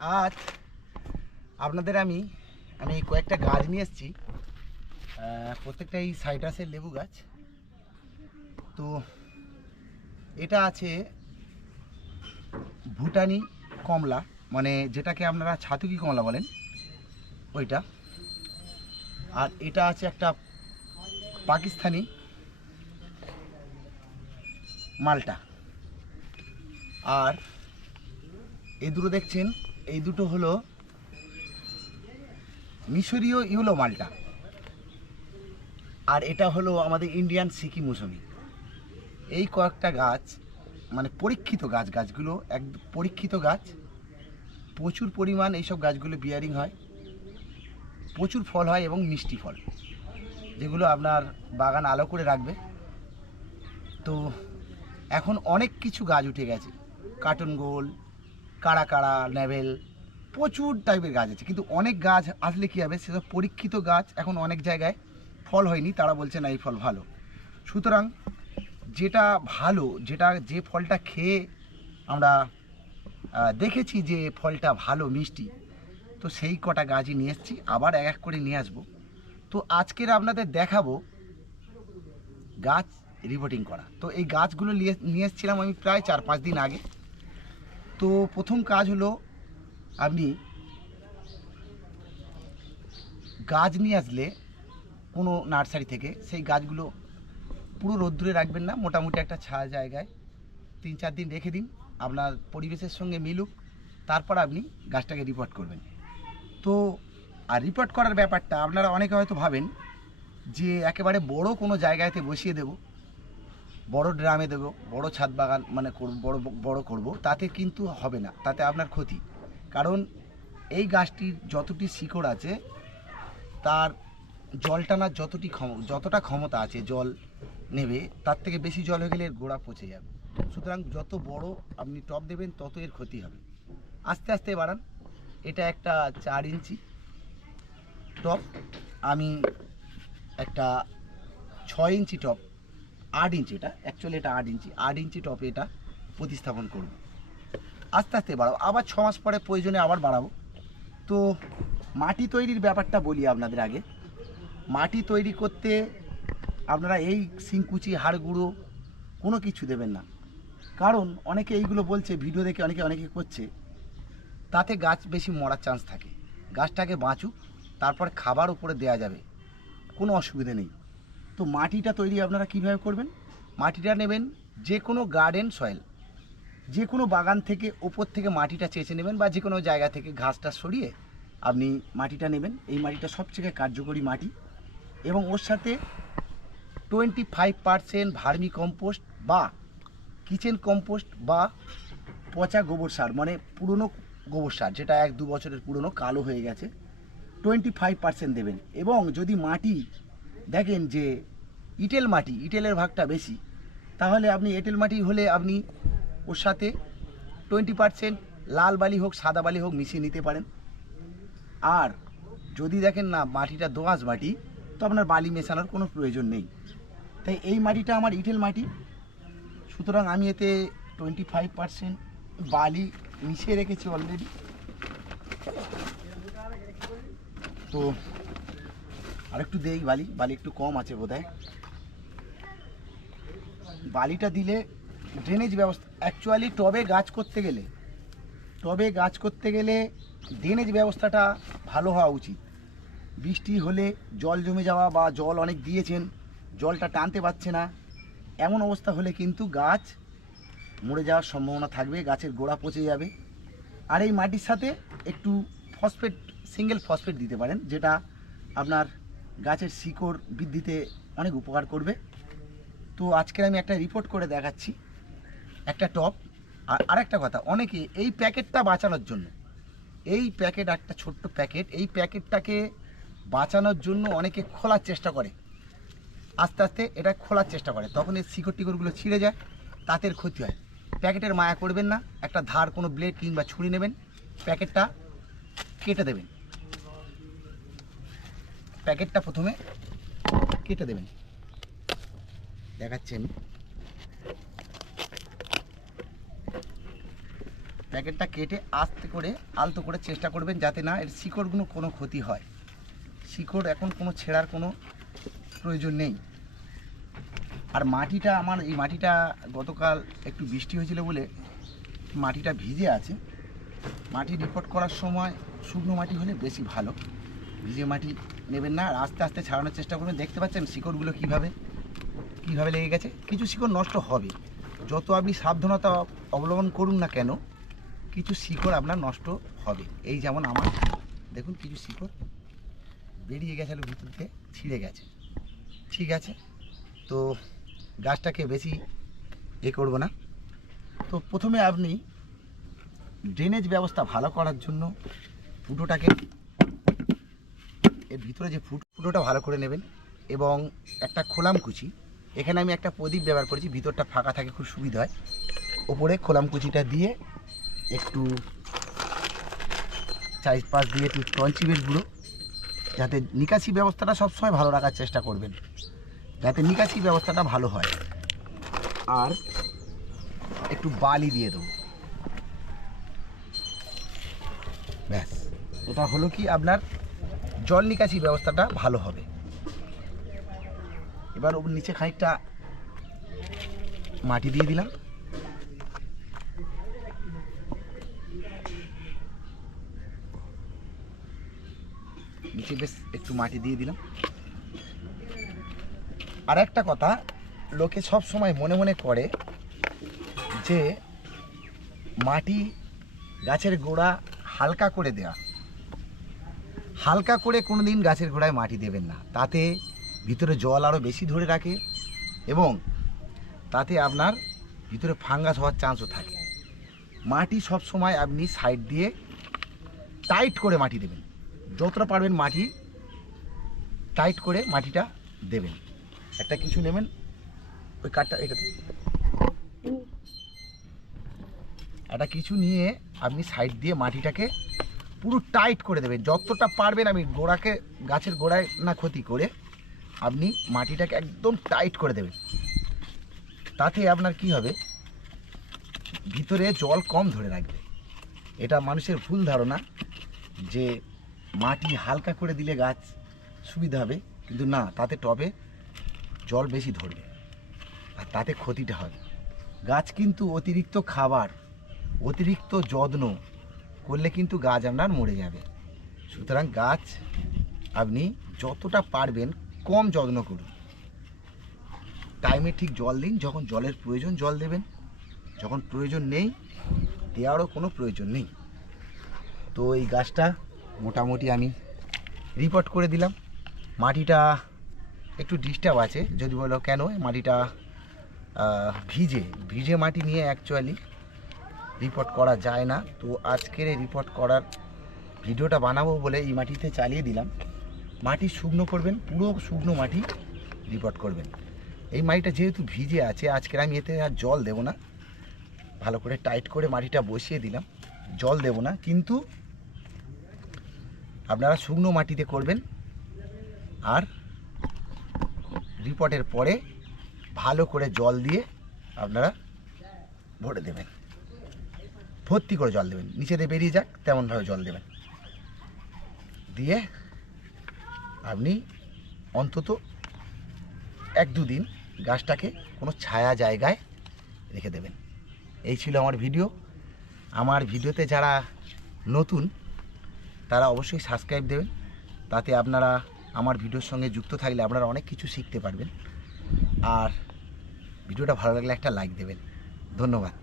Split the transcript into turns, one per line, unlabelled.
আজ আপনাদের আমি আমি কয়েকটা গাছ নিয়ে এসেছি। প্রত্যেকটা এই সাইটাসের লেবু গাছ। তো এটা আছে ভুটানি কমলা মানে যেটাকে আপনারা ছাতুকি কমলা বলেন, ওইটা। আর এটা আছে একটা পাকিস্তানি মালটা। আর এ দুটো দেখছেন এই দুটো হলো মিশরীয় ইউলো মালটা। আর এটা হলো আমাদের ইন্ডিয়ান সিকি মৌসুমি এই কয়েকটা গাছ মানে পরীক্ষিত গাছ, গাছগুলো, এক পরীক্ষিত গাছ। প্রচুর পরিমাণ এইসব গাছগুলো বিয়ারিং হয়। প্রচুর ফল হয় এবং মিষ্টি ফল, যেগুলো আপনার বাগান আলো করে রাখবে। তো এখন অনেক কিছু গাছ উঠে গেছে। কার্টুন গোল কাড়া কাড়া নেভেল প্রচুর টাইপের গাছ আছে। কিন্তু অনেক গাছ আসলে কী হবে, সেসব পরীক্ষিত গাছ এখন অনেক জায়গায় ফল হয়নি, তারা বলছে না, এই ফল ভালো। সুতরাং যেটা ভালো, যেটা যে ফলটা খেয়ে আমরা দেখেছি যে ফলটা ভালো, মিষ্টি, তো সেই কটা গাছই নিয়ে এসেছি, আবার এক এক করে নিয়ে আসব। তো আজকের আপনাদের দেখাবো গাছ রিপোর্টিং করা। তো এই গাছগুলো নিয়ে এসেছিলাম আমি প্রায় চার পাঁচ দিন আগে। তো প্রথম কাজ হলো আপনি গাছ নিয়ে আসলে কোনো নার্সারি থেকে সেই গাছগুলো পুরো রোদ্দুরে রাখবেন না, মোটামুটি একটা ছায়া জায়গায় তিন চার দিন রেখে দিন, আপনার পরিবেশের সঙ্গে মিলুক, তারপর আপনি গাছটাকে রিপোর্ট করবেন। তো, আর রিপোর্ট করার ব্যাপারটা আপনারা অনেকে হয়তো ভাবেন যে একেবারে বড় কোনো জায়গাতে বসিয়ে দেব, বড় ড্রামে দেবো, বড় ছাদ বাগান মানে বড় বড় করব, তাতে কিন্তু হবে না, তাতে আপনার ক্ষতি। কারণ এই গাছটির যতটি শিকড় আছে, তার জল টানার যতটি ক্ষম, যতটা ক্ষমতা আছে জল নেবে, তার থেকে বেশি জল হয়ে গেলে এর গোড়া পচে যাবে। সুতরাং যত বড় আপনি টপ দেবেন, তত এর ক্ষতি হবে। আস্তে আস্তে বাড়ান। এটা একটা চার ইঞ্চি টপ। আমি একটা ছয় ইঞ্চি টপ, আট ইঞ্চি এটা। অ্যাকচুয়ালি এটা আট ইঞ্চি। আট ইঞ্চি টপে এটা প্রতিস্থাপন করব। আস্তে আস্তে বাড়াবো। আবার ছ মাস পরে প্রয়োজনে আবার বাড়াবো। তো মাটি তৈরির ব্যাপারটা বলি আপনাদের আগে। মাটি তৈরি করতে আপনারা এই সিংকুচি হাড় গুঁড়ো কোনো কিছু দেবেন না। কারণ অনেকে এইগুলো বলছে, ভিডিও দেখে অনেকে অনেকে করছে। তাতে গাছ বেশি মরার চান্স থাকে। গাছটাকে বাঁচুক, তারপর খাবার উপরে দেয়া যাবে। কোনো অসুবিধে নেই। তো মাটিটা তৈরি আপনারা কীভাবে করবেন? মাটিটা নেবেন যে কোনো গার্ডেন সয়েল যে কোনো বাগান থেকে ওপর থেকে মাটিটা চেঁচে নেবেন বা যে কোনো জায়গা থেকে ঘাসটা সরিয়ে আপনি মাটিটা নেবেন। এই মাটিটা সবথেকে কার্যকরী মাটি এবং ওর সাথে twenty five percent vermicompost বা কিচেন কম্পোস্ট বা পচা গোবর সার মানে পুরনো গোবর সার, যেটা এক দু বছরের পুরনো, কালো হয়ে গেছে টোয়েন্টি ফাইভ পার্সেন্ট দেবেন। এবং যদি মাটি দেখেন যে ইটেল মাটি, ইটেলের ভাগটা বেশি, তাহলে আপনি, এঁটেল মাটি হলে আপনি ওর সাথে টোয়েন্টি পার্সেন্ট লাল বালি হোক, সাদা বালি হোক মিশিয়ে নিতে পারেন। আর যদি দেখেন না মাটিটা দোআঁশ মাটি, তো আপনার বালি মেশানোর কোনো প্রয়োজন নেই। তাই এই মাটিটা আমার ইটেল মাটি। সুতরাং আমি এতে টোয়েন্টি ফাইভ পার্সেন্ট বালি মিশিয়ে রেখেছি অলরেডি তো আর একটু দেই বালি বালি একটু কম আছে বোধহয়। বালিটা দিলে ড্রেনেজ ব্যবস্থা অ্যাকচুয়ালি টবে গাছ করতে গেলে, টবে গাছ করতে গেলে ড্রেনেজ ব্যবস্থাটা ভালো হওয়া উচিত। বৃষ্টি হলে জল জমে যাওয়া বা জল অনেক দিয়েছেন, জলটা টানতে পারছে না। এমন অবস্থা হলে কিন্তু গাছ মরে যাওয়ার সম্ভাবনা থাকবে, গাছের গোড়া পচে যাবে। আর এই মাটির সাথে একটু ফসফেট সিঙ্গেল ফসফেট দিতে পারেন, যেটা আপনার গাছের শিকড় বৃদ্ধিতে অনেক উপকার করবে। তো আজকে আমি একটা রিপোর্ট করে দেখাচ্ছি। একটা টপ আর আরেকটা কথা, অনেকে এই প্যাকেটটা বাঁচানোর জন্য, এই প্যাকেট একটা ছোট্ট প্যাকেট, এই প্যাকেটটাকে বাঁচানোর জন্য অনেকে খোলার চেষ্টা করে। আস্তে আস্তে এটা খোলার চেষ্টা করে, তখন এই শিকড় টিকড়গুলো ছিঁড়ে যায় তাতে ক্ষতি হয়। প্যাকেটের মায়া করবেন না, একটা ধার, কোনো ব্লেড কিংবা ছুরি নেবেন, প্যাকেটটা কেটে দেবেন। প্যাকেটটা প্রথমে কেটে দেবেন। দেখাচ্ছি আমি। প্যাকেটটা কেটে আস্তে করে, আলতো করে চেষ্টা করবেন যাতে না এর শিকড়গুলো কোনো ক্ষতি হয়। শিকড় এখন কোনো ছেঁড়ার কোনো প্রয়োজন নেই। আর মাটিটা আমার, এই মাটিটা গতকাল একটু বৃষ্টি হয়েছিল বলে মাটিটা ভিজে আছে। মাটি রিপোর্ট করার সময় শুকনো মাটি হলে বেশি ভালো। ভিজে মাটি নেবেন না, আর আস্তে আস্তে ছাড়ানোর চেষ্টা করবেন। দেখতে পাচ্ছেন শিকড়গুলো কীভাবে কীভাবে লেগে গেছে? কিছু শিকড় নষ্ট হবে। যত আপনি সাবধানতা অবলম্বন করুন না কেন কিছু শিকড় আপনার নষ্ট হবে। এই যেমন আমার, দেখুন কিছু শিকড় বেরিয়ে গেছে ভিতর থেকে ছিঁড়ে গেছে। ঠিক আছে? তো গাছটাকে বেশি এ করব না। তো প্রথমে আপনি ড্রেনেজ ব্যবস্থা ভালো করার জন্য ফুটোটাকে, এর ভিতরে যে ফুট, ফুটোটা ভালো করে নেবেন এবং একটা খোলাম কুচি, এখানে আমি একটা প্রদীপ ব্যবহার করেছি, ভিতরটা ফাঁকা থাকে, খুব সুবিধা হয়। ওপরে খোলাম কুচিটা দিয়ে একটু চার পাশ দিয়ে একটু টঞ্চিবের গুঁড়ো, যাতে নিকাশি ব্যবস্থাটা সবসময় ভালো রাখার চেষ্টা করবেন, যাতে নিকাশি ব্যবস্থাটা ভালো হয়। আর একটু বালি দিয়ে দেবো। ব্যাস, এটা হলো কি আপনার জল নিকাশি ব্যবস্থাটা ভালো হবে। এবার ওর নিচে খানিকটা মাটি দিয়ে দিলাম। নিচে বেশ একটু মাটি দিয়ে দিলাম। আর একটা কথা, লোকে সব সময় মনে মনে করে যে মাটি গাছের গোড়া হালকা করে দেয়া। হালকা করে কোনো দিন গাছের গোড়ায় মাটি দেবেন না। তাতে ভিতরে জল আরও বেশি ধরে রাখে এবং তাতে আপনার ভিতরে ফাঙ্গাস হওয়ার চান্সও থাকে। মাটি সব সময় আপনি সাইড দিয়ে টাইট করে মাটি দেবেন। যতটা পারবেন মাটি টাইট করে মাটিটা দেবেন। একটা কিছু নেবেন, ওই কাঠটা এটাতে। একটা কিছু নিয়ে আপনি সাইড দিয়ে মাটিটাকে পুরো টাইট করে দেবেন। যতটা পারবেন আমি গোড়াকে, গাছের গোড়ায় না ক্ষতি করে আপনি মাটিটাকে একদম টাইট করে দেবেন। তাতে আপনার কি হবে? ভিতরে জল কম ধরে রাখবে। এটা মানুষের ভুল ধারণা যে মাটি হালকা করে দিলে গাছ সুবিধা হবে, কিন্তু না, তাতে টবে জল বেশি ধরবে, আর তাতে ক্ষতিটা হবে। গাছ কিন্তু অতিরিক্ত খাবার, অতিরিক্ত যত্ন করলে কিন্তু গাছ আপনার মরে যাবে। সুতরাং গাছ আপনি যতটা পারবেন কম যত্ন করুন। টাইমে ঠিক জল দিন, যখন জলের প্রয়োজন জল দেবেন। যখন প্রয়োজন নেই, দেওয়ারও কোনো প্রয়োজন নেই। তো এই গাছটা মোটামুটি আমি রিপোর্ট করে দিলাম। মাটিটা একটু ডিস্টার্ব আছে, যদি বলো কেন মাটিটা ভিজে ভিজে মাটি নিয়ে অ্যাকচুয়ালি রিপোর্ট করা যায় না। তো আজকের এই রিপোর্ট করার ভিডিওটা বানাবো বলে এই মাটিতে চালিয়ে দিলাম। মাটি শুকনো করবেন, পুরো শুকনো মাটি রিপোর্ট করবেন। এই মাটিটা যেহেতু ভিজে আছে, আজকের আমি এতে আর জল দেবো না। ভালো করে টাইট করে মাটিটা বসিয়ে দিলাম। জল দেবো না, কিন্তু আপনারা শুকনো মাটিতে করবেন। আর রিপোর্টের পরে ভালো করে জল দিয়ে আপনারা ভরে দেবেন। ভর্তি করে জল দেবেন। নিচেতে বেরিয়ে যাক, তেমনভাবে জল দেবেন। দিয়ে আপনি অন্তত এক দুদিন গাছটাকে কোনো ছায়া জায়গায় রেখে দেবেন। এই ছিল আমার ভিডিও। আমার ভিডিওতে যারা নতুন তারা অবশ্যই সাবস্ক্রাইব দেবেন। তাতে আপনারা আমার ভিডিওর সঙ্গে যুক্ত থাকলে আপনারা অনেক কিছু শিখতে পারবেন। আর ভিডিওটা ভালো লাগলে একটা লাইক দেবেন। ধন্যবাদ।